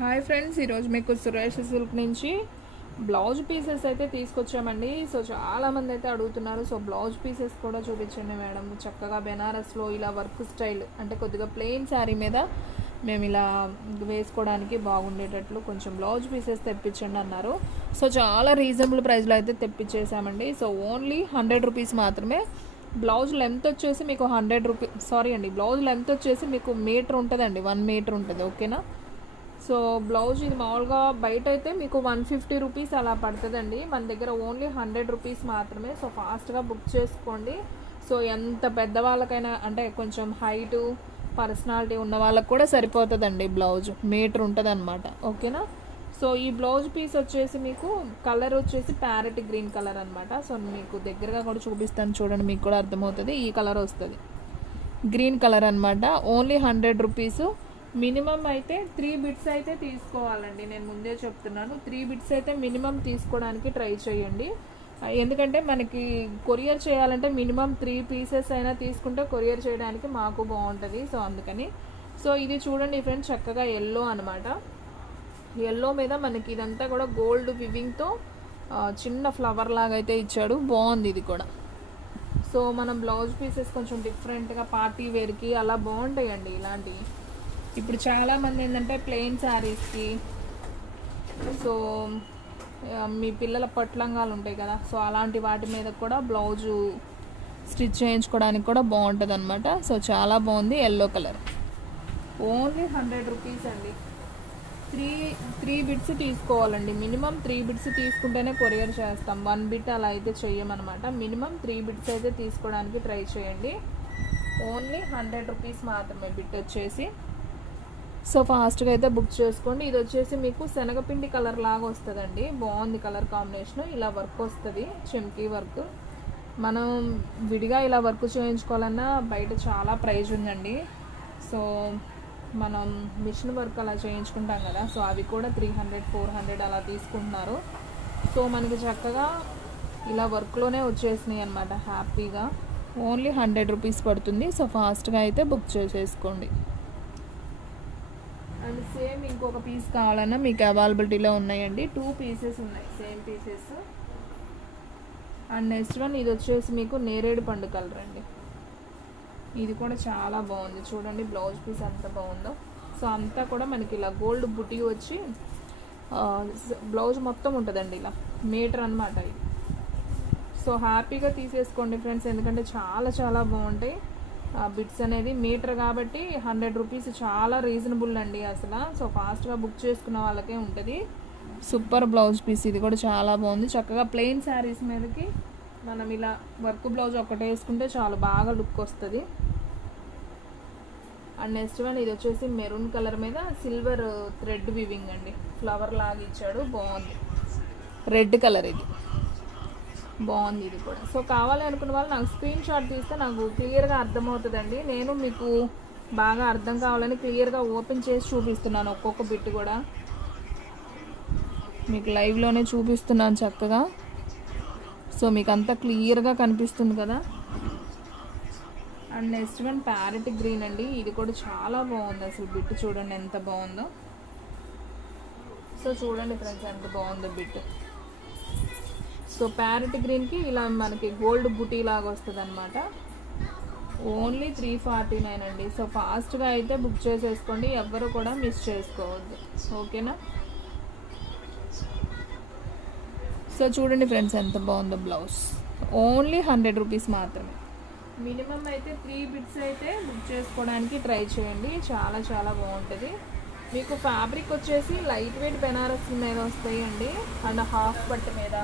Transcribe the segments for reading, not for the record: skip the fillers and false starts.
Hi friends, ఈరోజు మీకు Suresh silk నుంచి బ్లౌజ్ పీసెస్ అయితే తీసుకొచ్చామండి. సో చాలామంది అయితే అడుగుతున్నారు. సో బ్లౌజ్ పీసెస్ కూడా చూపించండి మేడం, చక్కగా బెనారస్లో ఇలా వర్క్ స్టైల్ అంటే కొద్దిగా ప్లెయిన్ శారీ మీద మేము ఇలా వేసుకోవడానికి బాగుండేటట్లు కొంచెం బ్లౌజ్ పీసెస్ తెప్పించండి అన్నారు. సో చాలా రీజనబుల్ ప్రైస్లో అయితే తెప్పించేసామండి. సో ఓన్లీ 100 రూపీస్ మాత్రమే. బ్లౌజ్ లెంత్ వచ్చేసి మీకు 100 రూపీస్, సారీ అండి, బ్లౌజ్ లెంత్ వచ్చేసి మీకు మీటర్ ఉంటుందండి, 1 మీటర్ ఉంటుంది. ఓకేనా. సో బ్లౌజ్ ఇది మామూలుగా బయట అయితే మీకు 150 రూపీస్ అలా పడుతుందండి. మన దగ్గర ఓన్లీ 100 రూపీస్ మాత్రమే. సో ఫాస్ట్గా బుక్ చేసుకోండి. సో ఎంత పెద్దవాళ్ళకైనా అంటే కొంచెం హైటు పర్సనాలిటీ ఉన్న వాళ్ళకి కూడా సరిపోతుందండి. బ్లౌజ్ మీటర్ ఉంటుంది అనమాట. ఓకేనా. సో ఈ బ్లౌజ్ పీస్ వచ్చేసి మీకు కలర్ వచ్చేసి ప్యారెట్ గ్రీన్ కలర్ అనమాట. సో మీకు దగ్గరగా కూడా చూపిస్తాను చూడండి, మీకు కూడా అర్థమవుతుంది. ఈ కలర్ వస్తుంది, గ్రీన్ కలర్ అనమాట. Only 100 rupees. మినిమం అయితే 3 బిట్స్ అయితే తీసుకోవాలండి. నేను ముందే చెప్తున్నాను, 3 బిట్స్ అయితే మినిమం తీసుకోవడానికి ట్రై చేయండి. ఎందుకంటే మనకి కొరియర్ చేయాలంటే మినిమం 3 పీసెస్ అయినా తీసుకుంటే కొరియర్ చేయడానికి మాకు బాగుంటుంది. సో అందుకని. సో ఇది చూడండి ఫ్రెండ్స్, చక్కగా ఎల్లో అనమాట. ఎల్లో మీద మనకి ఇదంతా కూడా గోల్డ్ వివింగ్తో చిన్న ఫ్లవర్ లాగా అయితే ఇచ్చాడు. బాగుంది ఇది కూడా. సో మనం బ్లౌజ్ పీసెస్ కొంచెం డిఫరెంట్గా పార్టీ వేర్కి అలా బాగుంటాయండి ఇలాంటివి. ఇప్పుడు చాలామంది ఏంటంటే ప్లెయిన్ శారీస్కి, సో మీ పిల్లల పట్లంగాలు ఉంటాయి కదా, సో అలాంటి వాటి మీద కూడా బ్లౌజు స్టిచ్ చేయించుకోవడానికి కూడా బాగుంటుంది అనమాట. సో చాలా బాగుంది ఎల్లో కలర్. ఓన్లీ 100 రూపీస్ అండి. 3 బిట్స్ తీసుకోవాలండి. మినిమం 3 బిట్స్ తీసుకుంటేనే కొరియర్ చేస్తాం. 1 బిట్ అలా అయితే చెయ్యమన్నమాట. మినిమం 3 బిట్స్ అయితే తీసుకోవడానికి ట్రై చేయండి. ఓన్లీ 100 రూపీస్ మాత్రమే బిట్ వచ్చేసి. సో ఫాస్ట్గా అయితే బుక్ చేసుకోండి. ఇది వచ్చేసి మీకు శనగపిండి కలర్ లాగా వస్తుందండి. బాగుంది కలర్ కాంబినేషన్. ఇలా వర్క్ వస్తుంది, చెంకీ వర్క్. మనం విడిగా ఇలా వర్క్ చేయించుకోవాలన్నా బయట చాలా ప్రైజ్ ఉందండి. సో మనం మిషన్ వర్క్ అలా చేయించుకుంటాం కదా, సో అవి కూడా 300, 400 అలా తీసుకుంటున్నారు. సో మనకి చక్కగా ఇలా వర్క్లోనే వచ్చేసినాయి అనమాట హ్యాపీగా. ఓన్లీ 100 రూపీస్ పడుతుంది. సో ఫాస్ట్గా అయితే బుక్ చేసేసుకోండి. అండ్ సేమ్ ఇంకొక పీస్ కావాలన్నా మీకు అవైలబిలిటీలో ఉన్నాయండి. 2 పీసెస్ ఉన్నాయి, same pieces. And next one ఇది వచ్చేసి మీకు నేరేడు పండు కలర్ అండి. ఇది కూడా చాలా బాగుంది చూడండి, బ్లౌజ్ పీస్ ఎంత బాగుందో. సో అంతా కూడా మనకి ఇలా గోల్డ్ బుటీ వచ్చి బ్లౌజ్ మొత్తం ఉంటుందండి, ఇలా మీటర్ అనమాట ఇది. సో హ్యాపీగా తీసేసుకోండి ఫ్రెండ్స్, ఎందుకంటే చాలా చాలా బాగుంటాయి బిట్స్ అనేది. మీటర్ కాబట్టి 100 రూపీస్ చాలా రీజనబుల్ అండి అసలు. సో ఫాస్ట్గా బుక్ చేసుకున్న వాళ్ళకే ఉంటుంది. Super blouse piece. ఇది కూడా చాలా బాగుంది. చక్కగా ప్లెయిన్ శారీస్ మీదకి మనం ఇలా వర్క్ బ్లౌజ్ ఒకటే వేసుకుంటే చాలా బాగా లుక్ వస్తుంది. అండ్ నెక్స్ట్ వన్ ఇది వచ్చేసి మెరూన్ కలర్ మీద సిల్వర్ థ్రెడ్ వివింగ్ అండి, ఫ్లవర్ లాగా ఇచ్చాడు. బాగుంది, రెడ్ కలర్ ఇది. బాగుంది ఇది కూడా. సో కావాలి అనుకున్న వాళ్ళు నాకు స్క్రీన్ షాట్ తీస్తే నాకు క్లియర్గా అర్థమవుతుందండి. నేను మీకు బాగా అర్థం కావాలని క్లియర్గా ఓపెన్ చేసి చూపిస్తున్నాను ఒక్కొక్క బిట్ కూడా. మీకు లైవ్లోనే చూపిస్తున్నాను చక్కగా. సో మీకు అంతా క్లియర్గా కనిపిస్తుంది కదా. And next one parrot green అండి. ఇది కూడా చాలా బాగుంది అసలు. బిట్ చూడండి ఎంత బాగుందో. సో చూడండి ఫ్రెండ్స్ ఎంత బాగుందో బిట్. సో ప్యారెట్ గ్రీన్కి ఇలా మనకి గోల్డ్ బుటీ లాగా వస్తుంది అనమాట. ఓన్లీ 349 అండి. సో ఫాస్ట్గా అయితే బుక్ చేసేసుకోండి, ఎవ్వరు కూడా మిస్ చేసుకోవద్దు. ఓకేనా. సో చూడండి ఫ్రెండ్స్ ఎంత బాగుందో బ్లౌజ్. ఓన్లీ 100 రూపీస్ మాత్రమే. మినిమం అయితే 3 బిట్స్ అయితే బుక్ చేసుకోవడానికి ట్రై చేయండి, చాలా చాలా బాగుంటుంది. మీకు ఫ్యాబ్రిక్ వచ్చేసి లైట్ వెయిట్ బెనారస్ మీద వస్తాయండి, అండ్ హాఫ్ బట్ట మీద.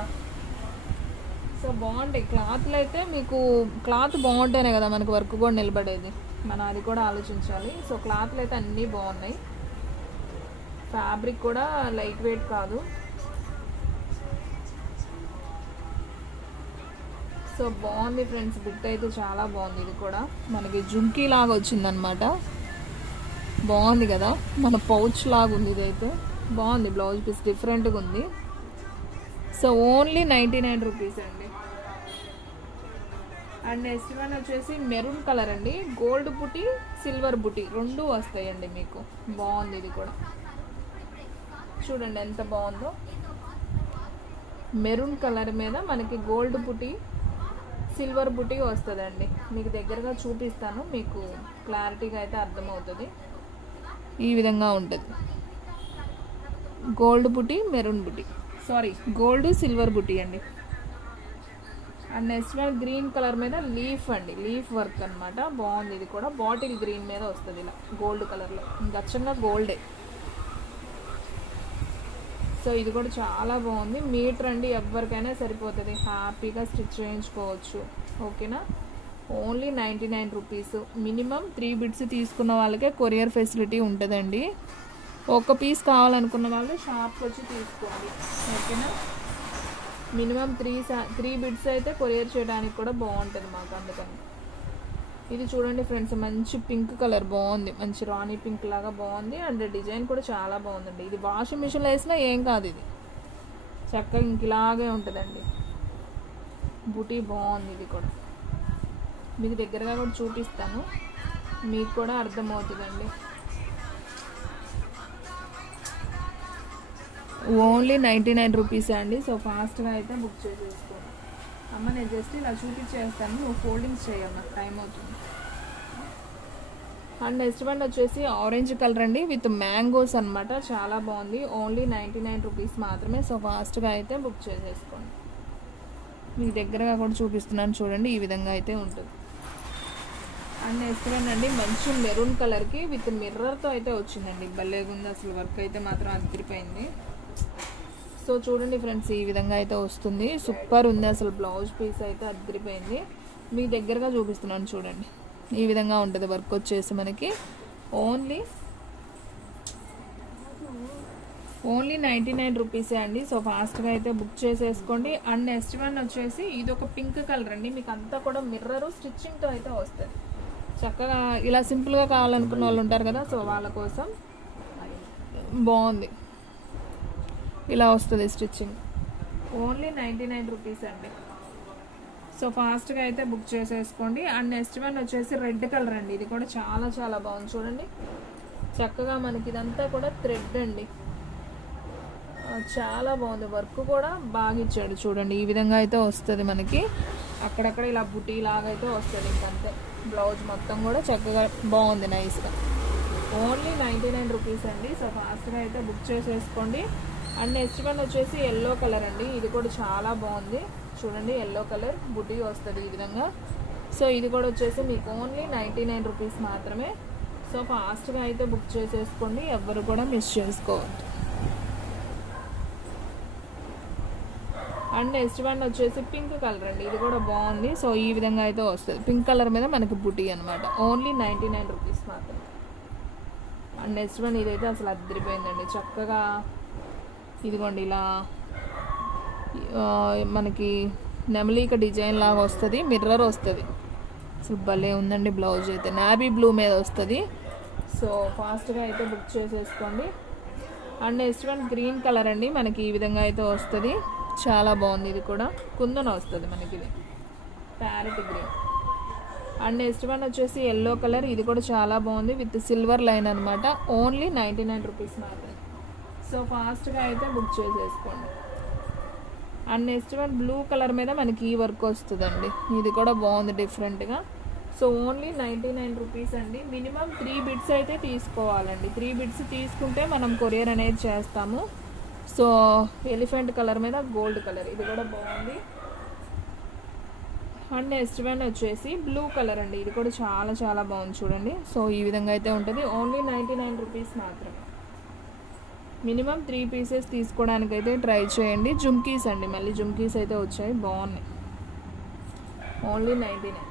సో బాగుంటాయి క్లాత్లు అయితే. మీకు క్లాత్ బాగుంటేనే కదా మనకు వర్క్ కూడా నిలబడేది, మనం అది కూడా ఆలోచించాలి. సో క్లాత్లు అయితే అన్నీ బాగున్నాయి. ఫ్యాబ్రిక్ కూడా లైట్ వెయిట్ కాదు. సో బాగుంది ఫ్రెండ్స్, బిట్ అయితే చాలా బాగుంది. ఇది కూడా మనకి జుంకీ లాగా వచ్చిందనమాట. బాగుంది కదా, మన పౌచ్ లాగా ఉంది. ఇదైతే బాగుంది. బ్లౌజ్ పీస్ డిఫరెంట్గా ఉంది. సో ఓన్లీ 99 రూపీస్ అండి. అండ్ నెక్స్ట్ వన్ వచ్చేసి మెరూన్ కలర్ అండి. గోల్డ్ బుటీ సిల్వర్ బుటీ 2 వస్తాయండి మీకు. బాగుంది ఇది కూడా. చూడండి ఎంత బాగుందో. మెరూన్ కలర్ మీద మనకి గోల్డ్ బుటీ, సిల్వర్ బుటీ వస్తుందండి. మీకు దగ్గరగా చూపిస్తాను, మీకు క్లారిటీగా అయితే అర్థమవుతుంది. ఈ విధంగా ఉంటుంది. గోల్డ్ బుటీ, మెరూన్ బుటీ, సారీ గోల్డ్ సిల్వర్ బుటీ అండి. And next one green colour మీద లీఫ్ అండి, లీఫ్ వర్క్ అనమాట. బాగుంది. ఇది కూడా బాటిల్ గ్రీన్ మీద వస్తుంది ఇలా గోల్డ్ కలర్లో, ఇంకా అచ్చంగా గోల్డే. సో ఇది కూడా చాలా బాగుంది. మీటర్ అండి, ఎవరికైనా సరిపోతుంది, హ్యాపీగా స్టిచ్ చేయించుకోవచ్చు. ఓకేనా. Only 99 rupees. మినిమం 3 బిట్స్ తీసుకున్న వాళ్ళకే కొరియర్ ఫెసిలిటీ ఉంటుందండి. ఒక పీస్ కావాలనుకున్న వాళ్ళు షాప్కి వచ్చి తీసుకోండి. ఓకేనా. మినిమం 3 బిట్స్ అయితే కొరియర్ చేయడానికి కూడా బాగుంటుంది మాకు, అందుకని. ఇది చూడండి ఫ్రెండ్స్, మంచి పింక్ కలర్ బాగుంది, మంచి రాణి పింక్ లాగా బాగుంది. అండ్ డిజైన్ కూడా చాలా బాగుందండి. ఇది వాషింగ్ మిషన్లో వేసినా ఏం కాదు, ఇది చక్కగా ఇంక ఇలాగే ఉంటుందండి. బుటీ బాగుంది. ఇది కూడా మీకు దగ్గరగా కూడా చూపిస్తాను, మీకు కూడా అర్థమవుతుందండి. ఓన్లీ 99 రూపీస్ అండి. సో ఫాస్ట్గా అయితే బుక్ చేసేసుకోండి. అమ్మ నేను జస్ట్ ఇలా చూపించేస్తాను, నువ్వు ఫోల్డింగ్స్ చేయమ్మా, టైం అవుతుంది. అండ్ నెక్స్ట్ వన్ వచ్చేసి ఆరెంజ్ కలర్ అండి, విత్ మ్యాంగోస్ అనమాట. చాలా బాగుంది. ఓన్లీ 99 రూపీస్ మాత్రమే. సో ఫాస్ట్గా అయితే బుక్ చేసేసుకోండి. మీకు దగ్గరగా కూడా చూపిస్తున్నాను చూడండి, ఈ విధంగా అయితే ఉంటుంది. అండ్ నెక్స్ట్ వన్ అండి, మంచి మెరూన్ కలర్కి విత్ మిర్రర్తో అయితే వచ్చిందండి. భలేగా ఉంది అసలు, వర్క్ అయితే మాత్రం అదిరిపోయింది. సో చూడండి ఫ్రెండ్స్, ఈ విధంగా అయితే వస్తుంది. సూపర్ ఉంది అసలు, బ్లౌజ్ పీస్ అయితే అదిరిపోయింది. మీకు దగ్గరగా చూపిస్తున్నాను చూడండి, ఈ విధంగా ఉంటుంది వర్క్ వచ్చేసి మనకి. ఓన్లీ 99 రూపీసే అండి. సో ఫాస్ట్గా అయితే బుక్ చేసేసుకోండి. అండ్ నెక్స్ట్ వన్ వచ్చేసి ఇది ఒక పింక్ కలర్ అండి. మీకు అంతా కూడా మిర్రరు స్టిచ్చింగ్తో అయితే వస్తుంది. చక్కగా ఇలా సింపుల్గా కావాలనుకున్న వాళ్ళు ఉంటారు కదా, సో వాళ్ళ కోసం బాగుంది. ఇలా వస్తుంది స్టిచ్చింగ్. ఓన్లీ 99 రూపీస్ అండి. సో ఫాస్ట్గా అయితే బుక్ చేసేసుకోండి. అండ్ నెక్స్ట్ వన్ వచ్చేసి రెడ్ కలర్ అండి. ఇది కూడా చాలా చాలా బాగుంది చూడండి. చక్కగా మనకి ఇదంతా కూడా థ్రెడ్ అండి, చాలా బాగుంది. వర్క్ కూడా బాగా ఇచ్చాడు చూడండి. ఈ విధంగా అయితే వస్తుంది మనకి, అక్కడక్కడ ఇలా బుటీ లాగా అయితే వస్తుంది. ఇంకంతే, బ్లౌజ్ మొత్తం కూడా చక్కగా బాగుంది, నైస్గా. ఓన్లీ 99 రూపీస్ అండి. సో ఫాస్ట్గా అయితే బుక్ చేసేసుకోండి. అండ్ నెక్స్ట్ వన్ వచ్చేసి ఎల్లో కలర్ అండి. ఇది కూడా చాలా బాగుంది చూడండి, ఎల్లో కలర్ బుటీ వస్తుంది ఈ విధంగా. సో ఇది కూడా వచ్చేసి మీకు ఓన్లీ 99 రూపీస్ మాత్రమే. సో ఫాస్ట్గా అయితే బుక్ చేసేసుకోండి, ఎవ్వరు కూడా మిస్ చేసుకోవద్దు. అండ్ నెక్స్ట్ వన్ వచ్చేసి పింక్ కలర్ అండి. ఇది కూడా బాగుంది. సో ఈ విధంగా అయితే వస్తుంది, పింక్ కలర్ మీద మనకి బుటీ అనమాట. ఓన్లీ 99 రూపీస్ మాత్రమే. అండ్ నెక్స్ట్ వన్ ఇదైతే అసలు అదిరిపోయిందండి. చక్కగా ఇదిగోండి ఇలా మనకి నెమలిక డిజైన్ లాగా వస్తుంది, మిర్రర్ వస్తుంది. అసలు భలే ఉందండి. బ్లౌజ్ అయితే నావీ బ్లూ మీద వస్తుంది. సో ఫాస్ట్గా అయితే బుక్ చేసేసుకోండి. And next one green colour అండి. మనకి ఈ విధంగా అయితే వస్తుంది, చాలా బాగుంది. ఇది కూడా కుందన వస్తుంది మనకి, ఇది parrot green. And next one వచ్చేసి ఎల్లో కలర్. ఇది కూడా చాలా బాగుంది, విత్ సిల్వర్ లైన్ అనమాట. ఓన్లీ 99 రూపీస్ మాత్రమే. సో ఫాస్ట్గా అయితే బుక్ చేసేసుకోండి. And next one blue colour మీద మనకి ఈ వర్క్ వస్తుందండి. ఇది కూడా బాగుంది డిఫరెంట్గా. సో ఓన్లీ 99 రూపీస్ అండి. మినిమం 3 బిట్స్ అయితే తీసుకోవాలండి. 3 బిట్స్ తీసుకుంటే మనం కొరియర్ అనేది చేస్తాము. సో ఎలిఫెంట్ కలర్ మీద గోల్డ్ కలర్, ఇది కూడా బాగుంది. అండ్ నెక్స్ట్ వన్ వచ్చేసి బ్లూ కలర్ అండి. ఇది కూడా చాలా చాలా బాగుంది చూడండి. సో ఈ విధంగా అయితే ఉంటుంది. ఓన్లీ 99 రూపీస్ మాత్రమే. మినిమం 3 పీసెస్ తీసుకోవడానికైతే ట్రై చేయండి. జుమ్కీస్ అండి, మళ్ళీ జుమ్కీస్ అయితే వచ్చాయి, బాగున్నాయి. ఓన్లీ 99.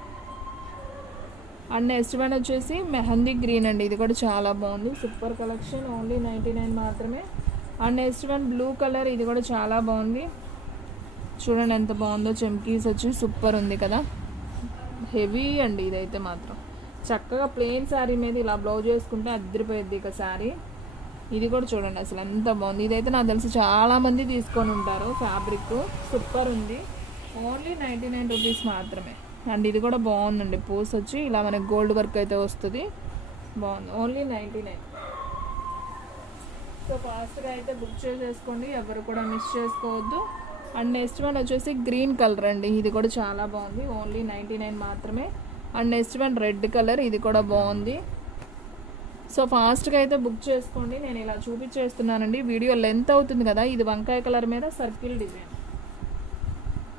అండ్ నెక్స్ట్ వన్ వచ్చేసి మెహందీ గ్రీన్ అండి. ఇది కూడా చాలా బాగుంది, సూపర్ కలెక్షన్. ఓన్లీ 99 మాత్రమే. And next one blue colour. ఇది కూడా చాలా బాగుంది చూడండి, ఎంత బాగుందో. చెమ్కీస్ వచ్చి సూపర్ ఉంది కదా, హెవీ అండి ఇదైతే మాత్రం. చక్కగా ప్లెయిన్ శారీ మీద ఇలా బ్లౌజ్ వేసుకుంటే అదిరిపోయింది ఇక శారీ. ఇది కూడా చూడండి అసలు ఎంత బాగుంది. ఇదైతే నాకు తెలిసి చాలామంది తీసుకొని ఉంటారు. ఫ్యాబ్రిక్ సూపర్ ఉంది. ఓన్లీ 99 రూపీస్ మాత్రమే. అండ్ ఇది కూడా బాగుందండి, పూస్ వచ్చి ఇలా మనకి గోల్డ్ వర్క్ అయితే వస్తుంది, బాగుంది. ఓన్లీ 99. సో ఫాస్ట్గా అయితే బుక్ చేసేసుకోండి, ఎవరు కూడా మిస్ చేసుకోవద్దు. అండ్ నెక్స్ట్ వన్ వచ్చేసి గ్రీన్ కలర్ అండి, ఇది కూడా చాలా బాగుంది, ఓన్లీ 99 మాత్రమే. And next one red colour, ఇది కూడా బాగుంది. సో ఫాస్ట్గా అయితే బుక్ చేసుకోండి. నేను ఇలా చూపించేస్తున్నానండి, వీడియో లెంత్ అవుతుంది కదా. ఇది వంకాయ కలర్ మీద సర్కిల్ డిజైన్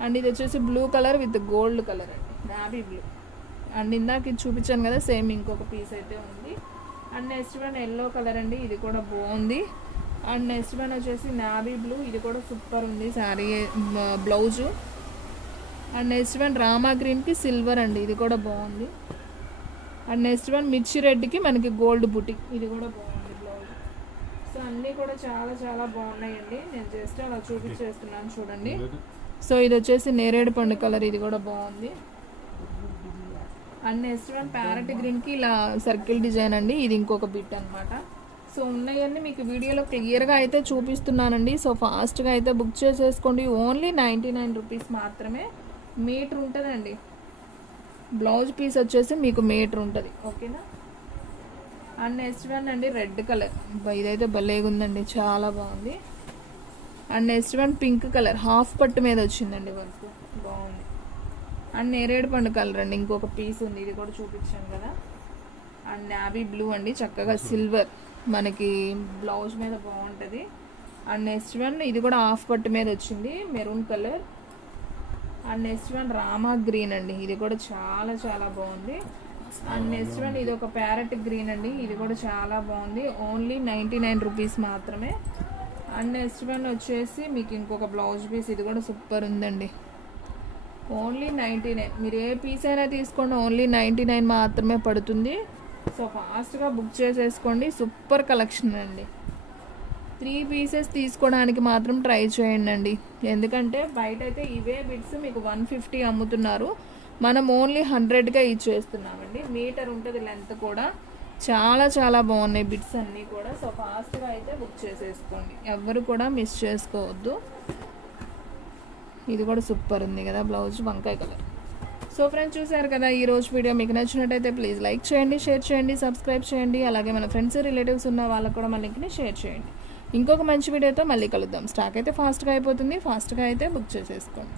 అండ్ ఇది వచ్చేసి blue colour with gold colour అండి, నావీ బ్లూ. అండ్ ఇందాక ఇది చూపించాను కదా, సేమ్ ఇంకొక పీస్ అయితే ఉంది. And next one yellow colour అండి, ఇది కూడా బాగుంది. అండ్ నెక్స్ట్ వన్ వచ్చేసి నావీ బ్లూ, ఇది కూడా సూపర్ ఉంది sari blouse. And next one Rama గ్రీన్కి సిల్వర్ అండి, ఇది కూడా బాగుంది. అండ్ నెక్స్ట్ వన్ మిర్చి రెడ్కి మనకి గోల్డ్ బుటిక్, ఇది కూడా బాగుంది బ్లౌజ్. సో అన్నీ కూడా చాలా చాలా బాగున్నాయండి, నేను జస్ట్ అలా చూపించేస్తున్నాను చూడండి. సో ఇది వచ్చేసి నేరేడు పండు కలర్, ఇది కూడా బాగుంది. అండ్ నెక్స్ట్ వన్ ప్యారెట్ గ్రీన్కి ఇలా సర్కిల్ డిజైన్ అండి, ఇది ఇంకొక బిట్ అనమాట. సో ఉన్నాయన్నీ మీకు వీడియోలో క్లియర్గా అయితే చూపిస్తున్నానండి. సో ఫాస్ట్గా అయితే బుక్ చేసేసుకోండి, ఓన్లీ 99 రూపీస్ మాత్రమే. మీటర్ ఉంటుందండి, బ్లౌజ్ పీస్ వచ్చేసి మీకు మీటర్ ఉంటుంది, ఓకేనా. అండ్ నెక్స్ట్ వన్ అండి రెడ్ కలర్, ఇదైతే భలేగా ఉందండి, చాలా బాగుంది. And next one pink colour, half పట్టు మీద వచ్చిందండి వర్క్, బాగుంది. అండ్ నేరేడు పండు కలర్ అండి, ఇంకొక పీస్ ఉంది, ఇది కూడా చూపించాను కదా. అండ్ నావీ బ్లూ అండి, చక్కగా సిల్వర్ మనకి బ్లౌజ్ మీద బాగుంటుంది. అండ్ నెక్స్ట్ వన్ ఇది కూడా హాఫ్ పట్టు మీద వచ్చింది, maroon colour. And next one Rama green అండి, ఇది కూడా చాలా చాలా బాగుంది. అండ్ నెక్స్ట్ వన్ ఇది ఒక ప్యారెట్ గ్రీన్ అండి, ఇది కూడా చాలా బాగుంది, ఓన్లీ 99 రూపీస్ మాత్రమే. అండ్ నెక్స్ట్ వన్ వచ్చేసి మీకు ఇంకొక బ్లౌజ్ పీస్, ఇది కూడా సూపర్ ఉందండి, ఓన్లీ 99. మీరు ఏ పీస్ అయినా తీసుకోండి, ఓన్లీ 99 మాత్రమే పడుతుంది. సో ఫాస్ట్గా బుక్ చేసేసుకోండి, సూపర్ కలెక్షన్ అండి. 3 పీసెస్ తీసుకోవడానికి మాత్రం ట్రై చేయండి అండి, ఎందుకంటే బయట అయితే ఇవే బిట్స్ మీకు 150 అమ్ముతున్నారు, మనం ఓన్లీ 100గా ఇచ్చేస్తున్నామండి. మీటర్ ఉంటుంది లెంత్ కూడా, చాలా చాలా బాగున్నాయి బిట్స్ అన్నీ కూడా. సో ఫాస్ట్గా అయితే బుక్ చేసేసుకోండి, ఎవ్వరు కూడా మిస్ చేసుకోవద్దు. ఇది కూడా సూపర్ ఉంది కదా బ్లౌజ్, వంకాయ కలర్. సో ఫ్రెండ్స్ చూసారు కదా, ఈ రోజు వీడియో మీకు నచ్చినట్టయితే ప్లీజ్ లైక్ చేయండి, షేర్ చేయండి, సబ్స్క్రైబ్ చేయండి. అలాగే మన ఫ్రెండ్స్ రిలేటివ్స్ ఉన్న వాళ్ళకు కూడా మన లింక్ని షేర్ చేయండి. ఇంకొక మంచి వీడియోతో మళ్ళీ కలుద్దాం. స్టాక్ అయితే ఫాస్ట్గా అయిపోతుంది, ఫాస్ట్గా అయితే బుక్ చేసేసుకోండి.